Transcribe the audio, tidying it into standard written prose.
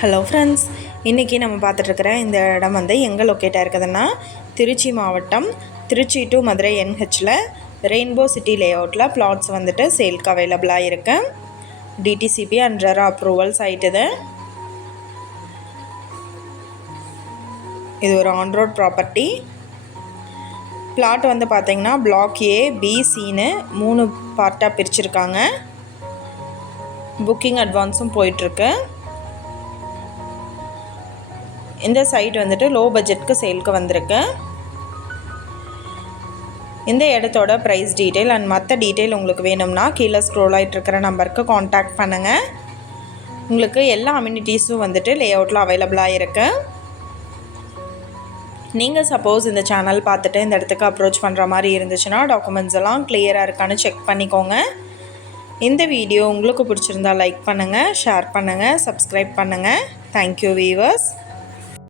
Hello friends, இன்றைக்கி நம்ம பார்த்துட்ருக்கிற இந்த இடம் வந்து எங்கே லொக்கேட்டாக இருக்குதுன்னா திருச்சி மாவட்டம் திருச்சி டு மதுரை என்ஹெச்சில் ரெயின்போ சிட்டி லேஅவுட்டில் பிளாட்ஸ் வந்துட்டு சேல்க்கு அவைலபிளாக இருக்குது. DTCP and RERA approval site இது ஒரு ஆன் ரோட் ப்ராப்பர்ட்டி. பிளாட் வந்து பார்த்திங்கன்னா பிளாக் ஏ பி சின்னு 3 பார்ட்டாக பிரிச்சுருக்காங்க. புக்கிங் அட்வான்ஸும் போயிட்டுருக்கு. இந்த சைட் வந்துட்டு லோ பட்ஜெட்க்கு சேல்க்கு வந்திருக்கு. இந்த இடத்தோட ப்ரைஸ் டீட்டெயில் அண்ட் மற்ற டீட்டெயில் உங்களுக்கு வேணும்னா கீழே ஸ்க்ரோல் ஆகிட்டு இருக்கிற நம்பருக்கு காண்டாக்ட் பண்ணுங்கள். உங்களுக்கு எல்லா அம்யூனிட்டிஸும் வந்துட்டு லேஅவுட்டில் அவைலபிளாக இருக்குது. நீங்கள் சப்போஸ் இந்த சேனல் பார்த்துட்டு இந்த இடத்துக்கு அப்ரோச் பண்ணுற மாதிரி இருந்துச்சுன்னா டாக்குமெண்ட்ஸ் எல்லாம் கிளியராக இருக்கான்னு செக் பண்ணிக்கோங்க. இந்த வீடியோ உங்களுக்கு பிடிச்சிருந்தா லைக் பண்ணுங்கள், ஷேர் பண்ணுங்கள், சப்ஸ்கிரைப் பண்ணுங்கள். Thank you viewers.